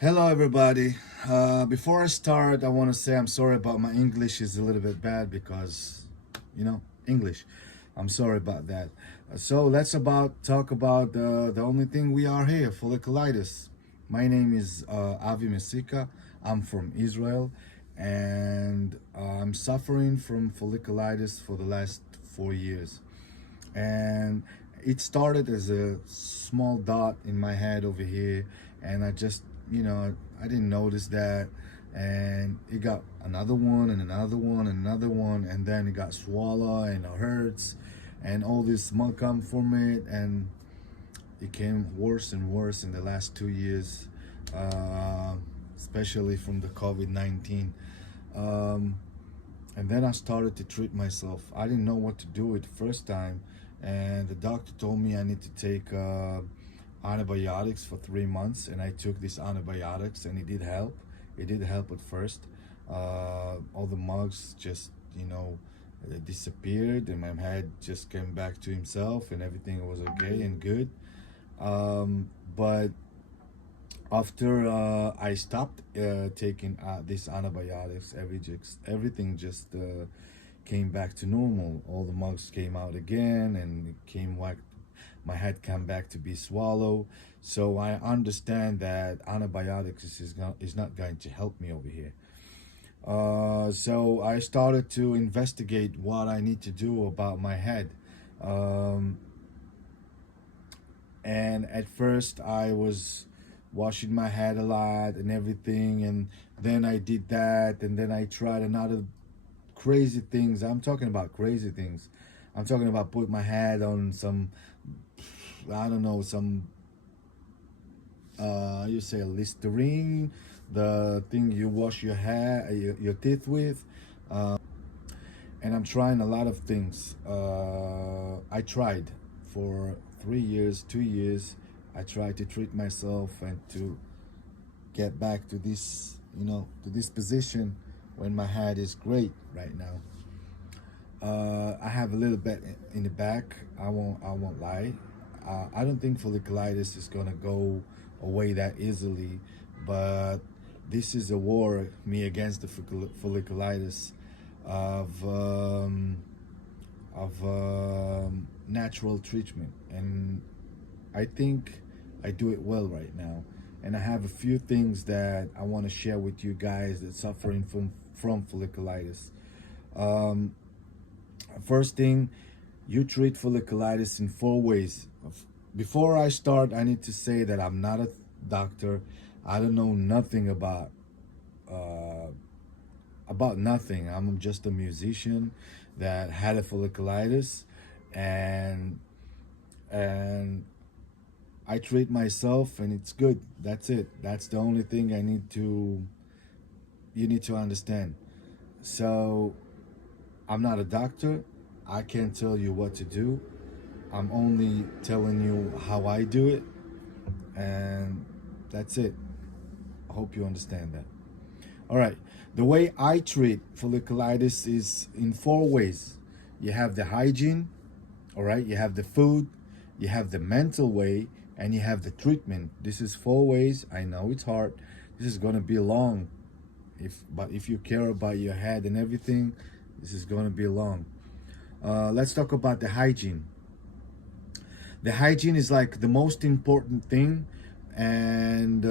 Hello everybody. Before I start, I want to say I'm sorry about my English is a little bit bad because, English. I'm sorry about that. So let's about talk about the only thing we are here, folliculitis. My name is Avi Mesika. I'm from Israel, and I'm suffering from folliculitis for the last 4 years. And it started as a small dot in my head over here, and I just, I didn't notice that, and it got another one and another one and another one, and then it got swollen and it hurts, and all this small come from it, and it came worse and worse in the last 2 years, uh, especially from the COVID-19. Um, and then I started to treat myself. I didn't know what to do it the first time, and the doctor told me I need to take antibiotics for 3 months, and I took these antibiotics, and it did help. It did help at first. All the mugs just, disappeared, and my head just came back to himself, and everything was okay and good. But after I stopped taking these antibiotics, everything just came back to normal. All the mugs came out again, and it came like my head came back to be swallowed. So I understand that antibiotics is not going to help me over here. So I started to investigate what I need to do about my head. Um, and at first I was washing my head a lot and everything, and then I did that, and then I tried another crazy things. I'm talking about crazy things. I'm talking about put my head on some, I don't know, some you say Listerine, the thing you wash your hair, your teeth with. And I'm trying a lot of things. I tried for 3 years, 2 years. I tried to treat myself and to get back to this, to this position when my head is great right now. I have a little bit in the back. I won't lie. I don't think folliculitis is gonna go away that easily, but this is a war, me against the folliculitis, of natural treatment, and I think I do it well right now. And I have a few things that I want to share with you guys that suffering from folliculitis. Um, First thing, you treat folliculitis in 4 ways. Before I start, I need to say that I'm not a doctor. I don't know nothing uh, about nothing. I'm just a musician that had a folliculitis, and and I treat myself, and it's good. That's it. That's the only thing you need to understand. So I'm not a doctor. I can't tell you what to do. I'm only telling you how I do it, and that's it. I hope you understand that. All right. The way I treat folliculitis is in 4 ways. You have the hygiene, all right? You have the food, you have the mental way, and you have the treatment. This is 4 ways. I know it's hard. This is going to be long. But if you care about your head and everything, this is going to be long. Let's talk about the hygiene. The hygiene is like the most important thing, and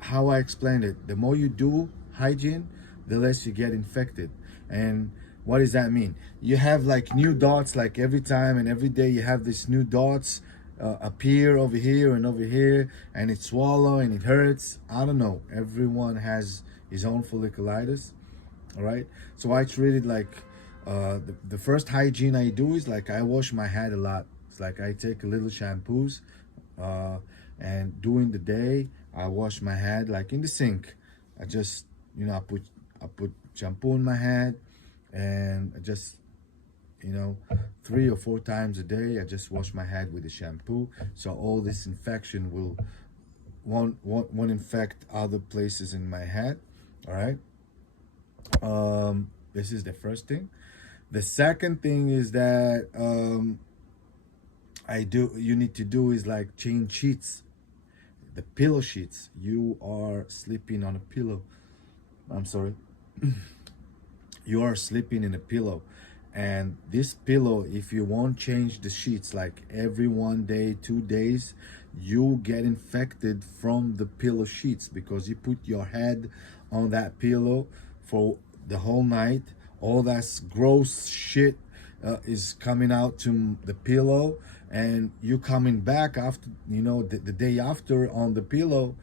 how I explained it, the more you do hygiene, the less you get infected. And what does that mean? You have like new dots, like every time and every day you have these new dots appear over here and over here, and it swallow and it hurts. I don't know. Everyone has his own folliculitis. All right. So I treat it like the first hygiene I do is like I wash my head a lot. It's like I take a little shampoos, uh, and during the day I wash my head like in the sink. I just, I put shampoo in my head, and I just, you know 3 or 4 times a day I just wash my head with the shampoo, so all this infection won't infect other places in my head. All right. This is the first thing. The second thing is that you need to do is like change sheets. the pillow sheets. You are sleeping on a pillow. I'm sorry. You are sleeping in a pillow, and this pillow, if you won't change the sheets like every 1 day 2 days, you get infected from the pillow sheets because you put your head on that pillow for the whole night. All that gross shit is coming out to the pillow, and you coming back after, the day after on the pillow,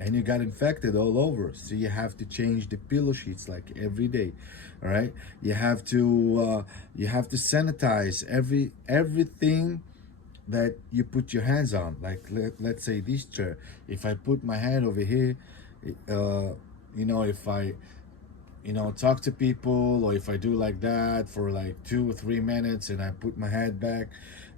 and you got infected all over. So you have to change the pillow sheets like every day. All right, you have to sanitize everything that you put your hands on. Like let's say this chair, if I put my hand over here, if I talk to people, or if I do like that for like 2 or 3 minutes and I put my head back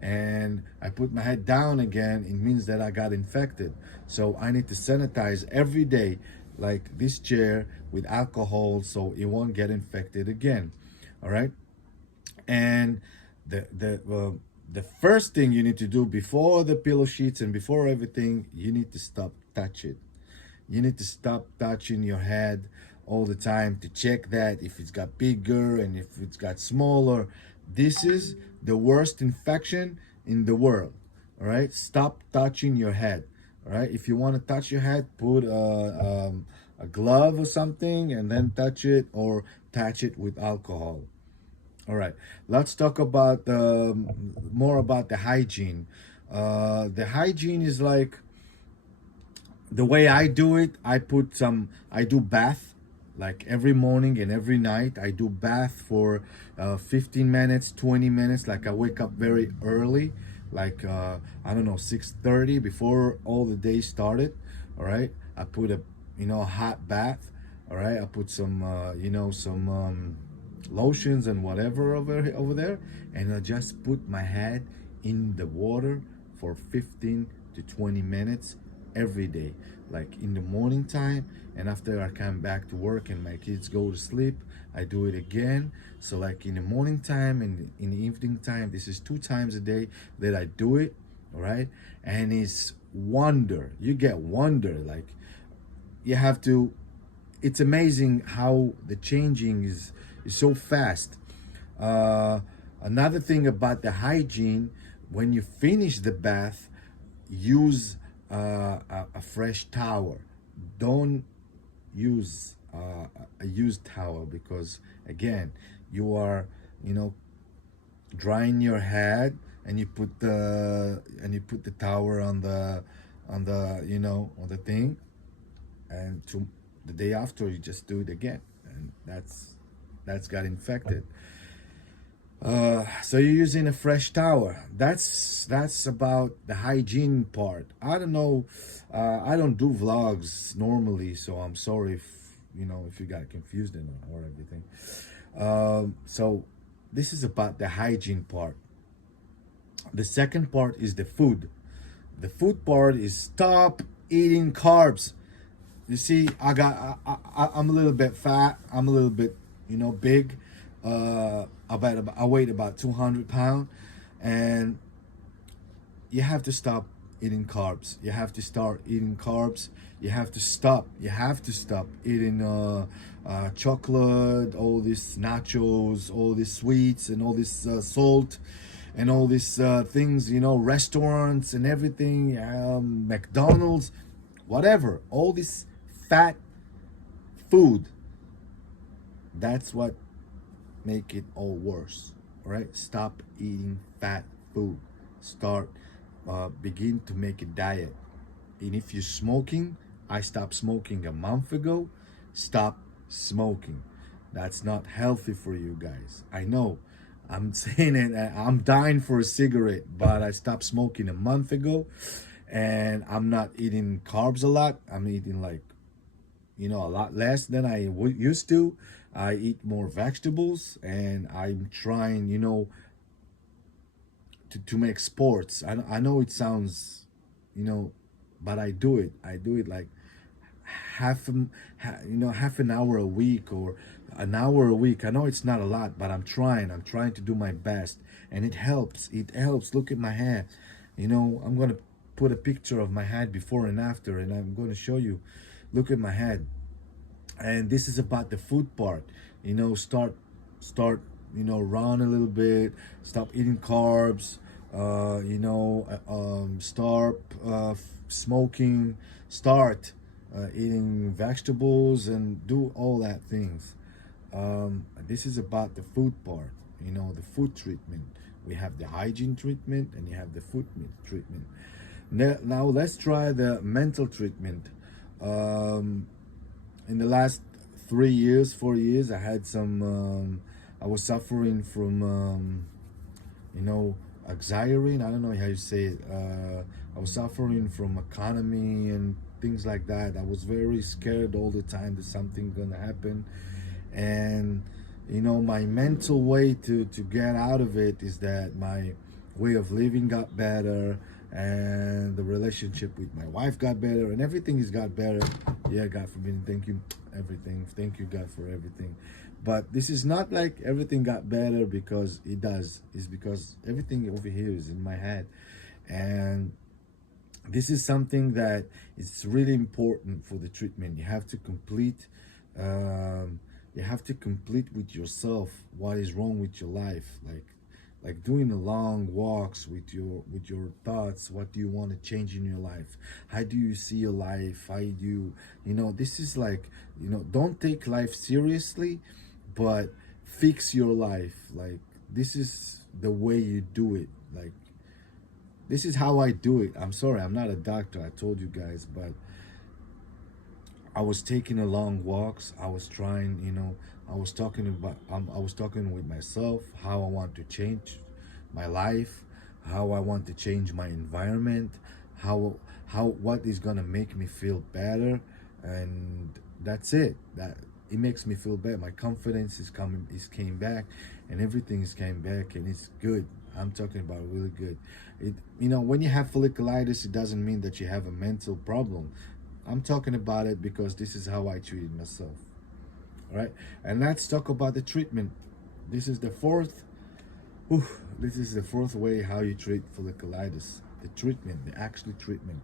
and I put my head down again, it means that I got infected. So I need to sanitize every day, like this chair, with alcohol so it won't get infected again. All right. And the first thing you need to do before the pillow sheets and before everything, you need to stop touch it. You need to stop touching your head all the time to check that if it's got bigger and if it's got smaller. This is the worst infection in the world. All right, stop touching your head. All right, if you want to touch your head, put a glove or something and then touch it, or touch it with alcohol. All right, let's talk about more about the hygiene. The hygiene is like, the way I do it, I do bath, like every morning and every night. I do bath for 15 minutes, 20 minutes. Like I wake up very early, like I don't know, 6:30, before all the day started. All right, I put a hot bath. All right, I put some some lotions and whatever over there, and I just put my head in the water for 15 to 20 minutes every day, like in the morning time, and after I come back to work and my kids go to sleep, I do it again. So like in the morning time and in the evening time, this is 2 times a day that I do it. All right, and it's wonder, you get wonder, like you have to, it's amazing how the changing is so fast. Another thing about the hygiene, when you finish the bath, use a fresh towel. Don't use a used towel, because again, you are drying your head, and you put the towel on the on the thing, and to the day after you just do it again, and that's got infected. So you're using a fresh towel. That's about the hygiene part. I don't know. I don't do vlogs normally, so I'm sorry if you got confused or everything. So this is about the hygiene part. The second part is the food. The food part is stop eating carbs. You see, I'm a little bit fat. I'm a little bit big. I weigh about 200 pounds, and you have to stop eating carbs. You have to start eating carbs. You have to stop eating chocolate, all these nachos, all these sweets, and all this salt, and all these things, restaurants and everything, McDonald's, whatever, all this fat food. That's what make it all worse. All right, stop eating fat food. Begin to make a diet. And if you're smoking, I stopped smoking a month ago. Stop smoking. That's not healthy for you guys. I know, I'm saying it, I'm dying for a cigarette, but I stopped smoking a month ago, and I'm not eating carbs a lot. I'm eating like a lot less than I used to. I eat more vegetables, and I'm trying to make sports. I know it sounds but I do it like half an hour a week, or an hour a week. I know it's not a lot, but I'm trying to do my best, and it helps. Look at my hair. I'm gonna put a picture of my head before and after, and I'm going to show you. Look at my head. And this is about the food part. You know, start, you know, run a little bit, stop eating carbs, start smoking, start eating vegetables, and do all that things. This is about the food part, you know, the food treatment. We have the hygiene treatment and you have the food treatment. Now let's try the mental treatment. In the last 3 years, 4 years, I had some, I was suffering from, anxiety. I don't know how you say it. I was suffering from economy and things like that. I was very scared all the time that something gonna happen. And, you know, my mental way to get out of it is that my way of living got better, and the relationship with my wife got better, and everything has got better. Yeah, God forbid, thank you, everything. Thank you, God, for everything. But this is not like everything got better because it does. It's because everything over here is in my head. And this is something that is really important for the treatment. You have to complete with yourself what is wrong with your life, like doing the long walks with your thoughts. What do you want to change in your life? How do you see your life? How do you, this is like, don't take life seriously, but fix your life. Like, this is the way you do it. Like, this is how I do it. I'm sorry, I'm not a doctor, I told you guys, but I was taking a long walks. I was trying, I was talking with myself, how I want to change my life, how I want to change my environment, what is gonna make me feel better, and that's it. That it makes me feel better. My confidence came back, and everything is came back, and it's good. I'm talking about really good. When you have folliculitis, it doesn't mean that you have a mental problem. I'm talking about it because this is how I treated myself. All right, and let's talk about the treatment. This is the fourth way how you treat folliculitis. The treatment, the actual treatment.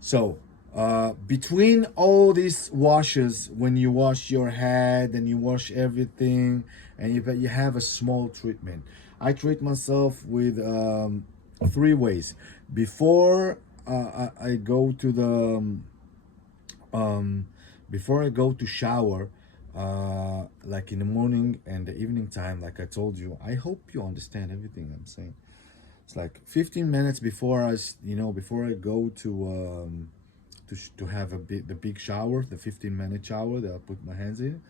So between all these washes, when you wash your head and you wash everything, and you have a small treatment. I treat myself with 3 ways. Before I go to the before I go to shower, like in the morning and the evening time, like I told you. I hope you understand everything I'm saying. It's like 15 minutes before before I go to have the big shower, the 15-minute shower that I put my hands in.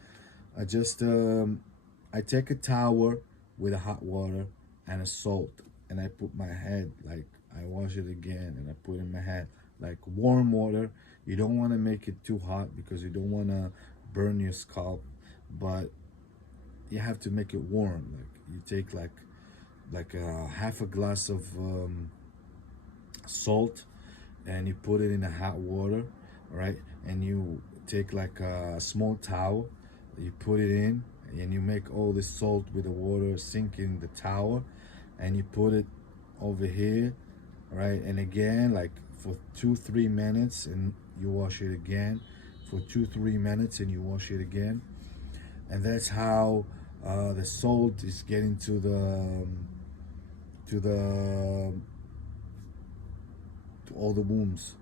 I just I take a towel with a hot water and a salt, and I put my head, like I wash it again, and I put in my head like warm water. You don't want to make it too hot because you don't want to burn your scalp, but you have to make it warm. Like, you take like a half a glass of salt, and you put it in the hot water, right? And you take like a small towel, you put it in, and you make all the salt with the water sink in the towel, and you put it over here, right? And again, like for 2-3 minutes, and you wash it again for 2-3 minutes, and you wash it again. And that's how the salt is getting to all the wounds.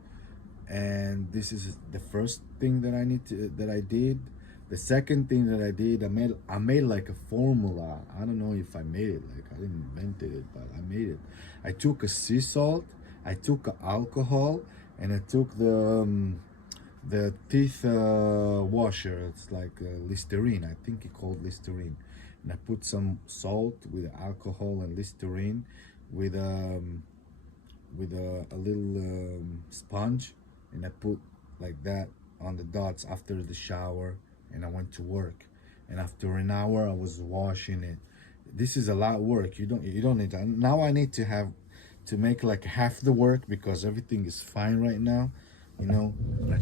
And this is the first thing that I did. The second thing that I did, I made like a formula. I don't know if I made it, like I didn't invent it, but I made it. I took a sea salt, I took alcohol, and I took the teeth washer. It's like Listerine. I think it's called Listerine. And I put some salt with alcohol and Listerine with a little sponge, and I put like that on the dots after the shower, and I went to work. And after an hour I was washing it. This is a lot of work. You don't need to. Now I need to make like half the work because everything is fine right now. I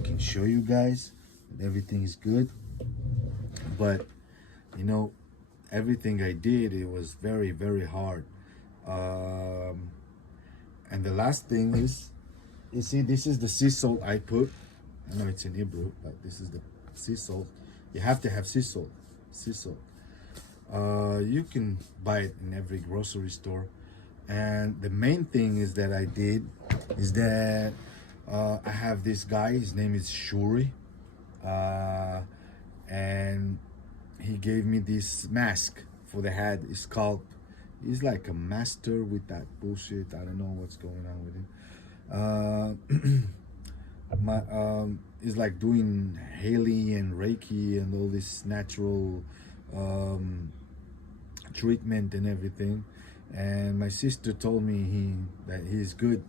can show you guys that everything is good, but everything I did, it was very, very hard. And the last thing is, you see, this is the sea salt I put. I know it's in Hebrew, but this is the sea salt. You have to have sea salt. Sea salt. You can buy it in every grocery store. And the main thing is that I did is that I have this guy. His name is Shuri, and he gave me this mask for the head, his scalp. He's like a master with that bullshit. I don't know what's going on with him. He's like doing Haley and Reiki and all this natural treatment and everything. And my sister told me that he's good.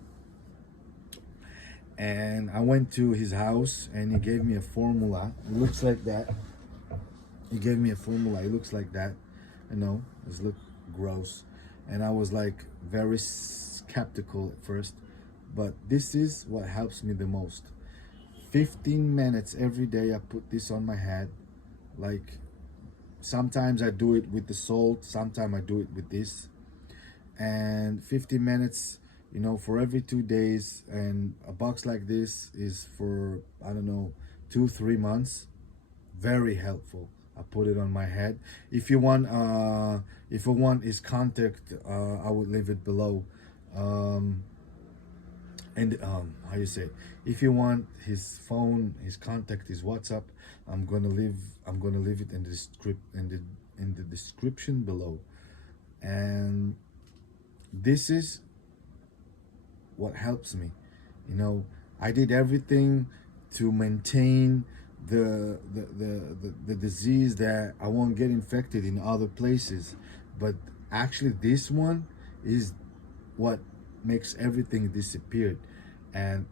And I went to his house and he gave me a formula. It looks like that. He gave me a formula. It looks like that. I know, it looks gross. And I was like very skeptical at first. But this is what helps me the most. 15 minutes every day I put this on my head. Like sometimes I do it with the salt, sometimes I do it with this. And 15 minutes, you know, for every 2 days. And a box like this is for, I don't know, 2-3 months. Very helpful. I put it on my head. If you want his contact, I would leave it below. And how you say, if you want his phone, his contact, his WhatsApp, I'm gonna leave it in the description below. And this is what helps me. You know, I did everything to maintain the disease, that I won't get infected in other places. But actually this one is what makes everything disappeared. And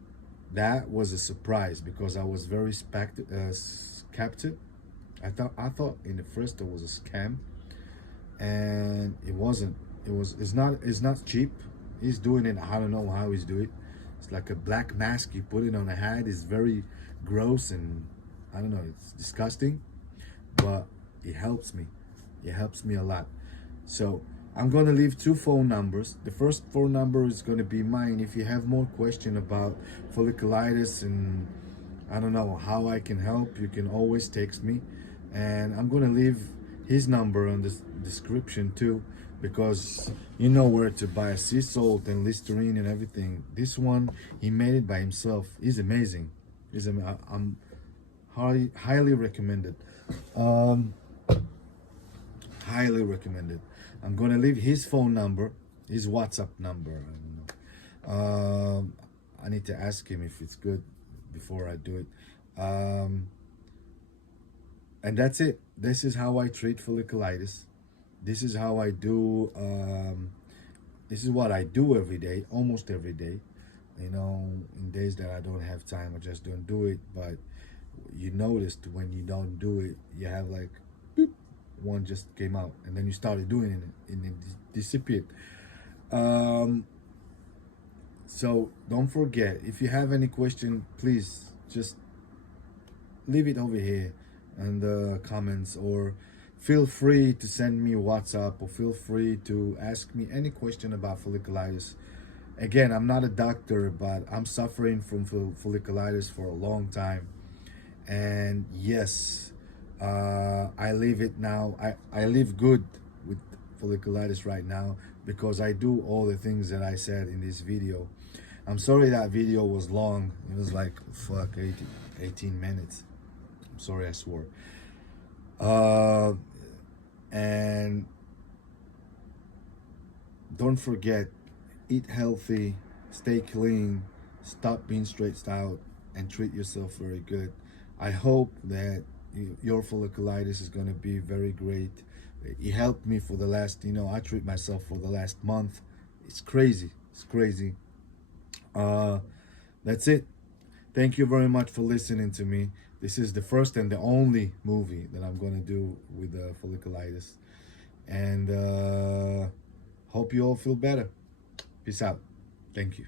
that was a surprise because I was very skeptic. I thought in the first it was a scam, and it wasn't. It's not cheap. He's doing it. I don't know how he's doing it. It's like a black mask. You put it on the head. It's very gross, and I don't know, it's disgusting, but it helps me. It helps me a lot. So I'm going to leave 2 phone numbers. The first phone number is going to be mine. If you have more question about folliculitis and I don't know how I can help, you can always text me. And I'm going to leave his number on the description too, because you know where to buy sea salt and Listerine and everything. This one, he made it by himself. He's amazing. I'm highly recommended. Highly recommended. I'm gonna leave his phone number, his WhatsApp number. I need to ask him if it's good before I do it. And that's it. This is how I treat folliculitis. This is how I do. This is what I do every day, almost every day. You know, in days that I don't have time, I just don't do it. But you noticed when you don't do it, you have like, boop, one just came out, and then you started doing it and it disappeared. So don't forget, if you have any question, please just leave it over here in the comments, or feel free to send me WhatsApp, or feel free to ask me any question about folliculitis. Again, I'm not a doctor, but I'm suffering from folliculitis for a long time. And yes, I live it now. I live good with folliculitis right now because I do all the things that I said in this video. I'm sorry that video was long. It was like, fuck, 18 minutes. I'm sorry I swore. And don't forget, eat healthy, stay clean, stop being stressed out, and treat yourself very good. I hope that your folliculitis is going to be very great. It helped me for the last, you know, I treat myself for the last month. It's crazy. It's crazy. That's it. Thank you very much for listening to me. This is the first and the only movie that I'm going to do with folliculitis. And hope you all feel better. Peace out. Thank you.